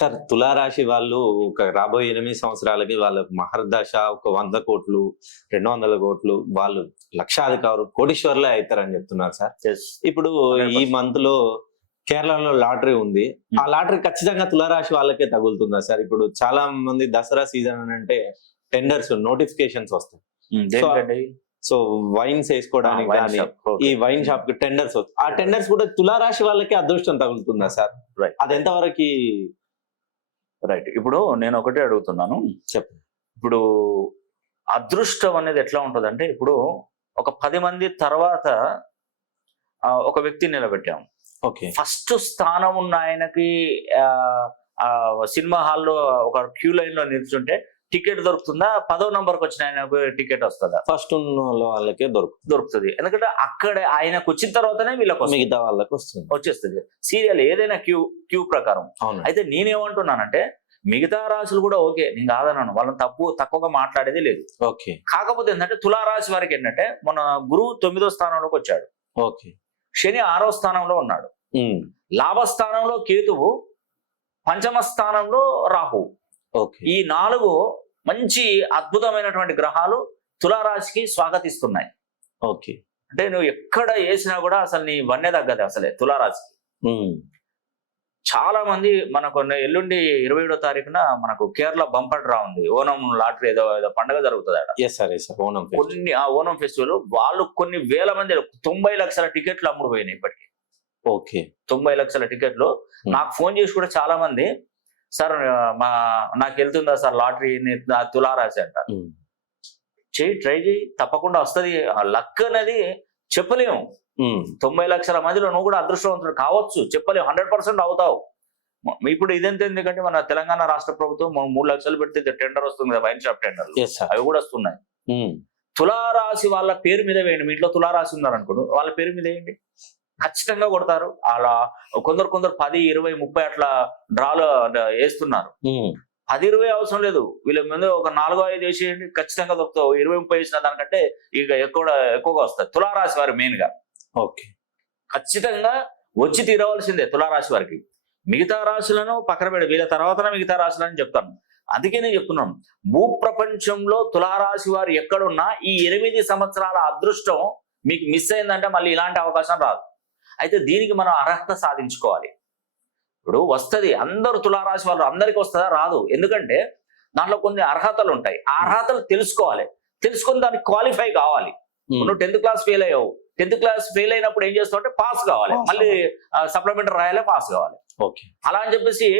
Sir తులారాశి వాళ్ళు ఒక రాబోయే 8 సంవత్సరాలకి వాళ్ళ మహర్దశ ఒక 100 కోట్లు 200 కోట్లు వాళ్ళు లక్షాధికారు కోటీశ్వర్లే అవుతారని చెప్తున్నారు సార్. ఇప్పుడు ఈ మంత్ లో కేరళలో లాటరీ ఉంది. ఆ లాటరీ ఖచ్చితంగా తులారాశి వాళ్ళకే తగులుతుందా సార్? ఇప్పుడు చాలా మంది దసరా సీజన్ అని అంటే టెండర్స్ నోటిఫికేషన్స్ వస్తాయి. సో వైన్స్ వేసుకోవడానికి కానీ ఈ వైన్ షాప్ కి టెండర్స్ వస్తాయి. ఆ టెండర్స్ కూడా తులారాశి వాళ్ళకే అదృష్టం తగులుతుందా సార్? అది ఎంతవరకు రైట్. ఇప్పుడు నేను ఒకటే అడుగుతున్నాను, చెప్పండి. ఇప్పుడు అదృష్టం అనేది ఎట్లా ఉంటుందంటే, ఇప్పుడు ఒక 10 మంది తర్వాత ఒక వ్యక్తిని నిలబెట్టాము. ఓకే, ఫస్ట్ స్థానం ఉన్న ఆయనకి సినిమా హాల్లో ఒక క్యూ లైన్ లో నిల్చుంటే టికెట్ దొరుకుతుందా? 10వ నంబర్కి వచ్చిన ఆయనకు టికెట్ వస్తుందా? ఫస్ట్ ఉన్న వాళ్ళకే దొరుకుతుంది. ఎందుకంటే అక్కడ ఆయనకు వచ్చిన తర్వాతనే వీళ్ళకి మిగతా వాళ్ళకి వచ్చేస్తుంది సీరియల్ ఏదైనా క్యూ ప్రకారం. అయితే నేనేమంటున్నానంటే, మిగతా రాశులు కూడా ఓకే, నేను కాదన్నాను, వాళ్ళని తక్కువగా మాట్లాడేది లేదు. ఓకే, కాకపోతే ఏంటంటే తులారాశి వారికి ఏంటంటే, మన గురువు 9వ స్థానంలోకి వచ్చాడు. ఓకే, శని 6వ స్థానంలో ఉన్నాడు. లాభస్థానంలో కేతువు, పంచమ స్థానంలో రాహువు. ఈ 4 మంచి అద్భుతమైనటువంటి గ్రహాలు తులారాశికి స్వాగతిస్తున్నాయి. ఓకే, అంటే నువ్వు ఎక్కడ వేసినా కూడా అసలు నీ వన్నే తగ్గదు అసలే తులారాశికి. చాలా మంది మనకు ఎల్లుండి 27వ తారీఖున మనకు కేరళ బంపర్ డ్రా ఉంది. ఓనం లాటరీ ఏదో పండుగ జరుగుతుంది. కొన్ని ఓనం ఫెస్టివల్ వాళ్ళు కొన్ని వేల మంది 90 లక్షల టికెట్లు అమ్ముడుపోయినాయి ఇప్పటికీ. ఓకే, 90 లక్షల టికెట్లు. నాకు ఫోన్ చేసి కూడా చాలా మంది, సార్ నాకు వెళ్తుందా సార్ లాటరీ, తులారాశి అంట. ట్రై చేయి, తప్పకుండా వస్తుంది. లక్ అనేది చెప్పలేము. 90 లక్షల మందిలో నువ్వు కూడా అదృష్టవంతుడు కావచ్చు, చెప్పలేము. 100% అవుతావు. ఇప్పుడు ఇదెంత, ఎందుకంటే మన తెలంగాణ రాష్ట్ర ప్రభుత్వం 3 లక్షలు పెడితే టెండర్ వస్తుంది కదా, వైన్ షాప్ టెండర్, అవి కూడా వస్తున్నాయి. తులారాశి వాళ్ళ పేరు మీద వేయండి. మీ ఇంట్లో తులారాశి ఉన్నారనుకోండి, వాళ్ళ పేరు మీద వేయండి, ఖచ్చితంగా కొడతారు. అలా కొందరు 10, 20, 30 అట్లా డ్రాలు వేస్తున్నారు. 10, 20 అవసరం లేదు. వీళ్ళ మీద ఒక 4, 5 వేసేయండి, ఖచ్చితంగా దొరుకుతావు. 20, 30 వేసిన దానికంటే ఇక ఎక్కువగా వస్తాయి తులారాశి వారు మెయిన్ గా. ఓకే, ఖచ్చితంగా వచ్చి తీరవలసిందే తులారాశి వారికి. మిగతా రాశులను పక్కన పెట్టి వీళ్ళ తర్వాతనే మిగతా రాశులని చెప్తాను. అందుకే నేను చెప్తున్నాను, భూప్రపంచంలో తులారాశి వారు ఎక్కడున్నా ఈ 8 సంవత్సరాల అదృష్టం మీకు మిస్ అయిందంటే మళ్ళీ ఇలాంటి అవకాశం రాదు. అయితే దీనికి మనం అర్హత సాధించుకోవాలి. ఇప్పుడు వస్తుంది, అందరూ తులారాశి వాళ్ళు అందరికీ వస్తుందా? రాదు. ఎందుకంటే దాంట్లో కొన్ని అర్హతలు ఉంటాయి. ఆ అర్హతలు తెలుసుకోవాలి. తెలుసుకొని దానికి క్వాలిఫై కావాలి. నువ్వు 10th క్లాస్ ఫెయిల్ అయ్యావు, 10th క్లాస్ ఫెయిల్ అయినప్పుడు ఏం చేస్తావు అంటే పాస్ కావాలి, మళ్ళీ సప్లిమెంటరీ రాయాలి, పాస్ కావాలి. ఓకే, అలా అని చెప్పేసి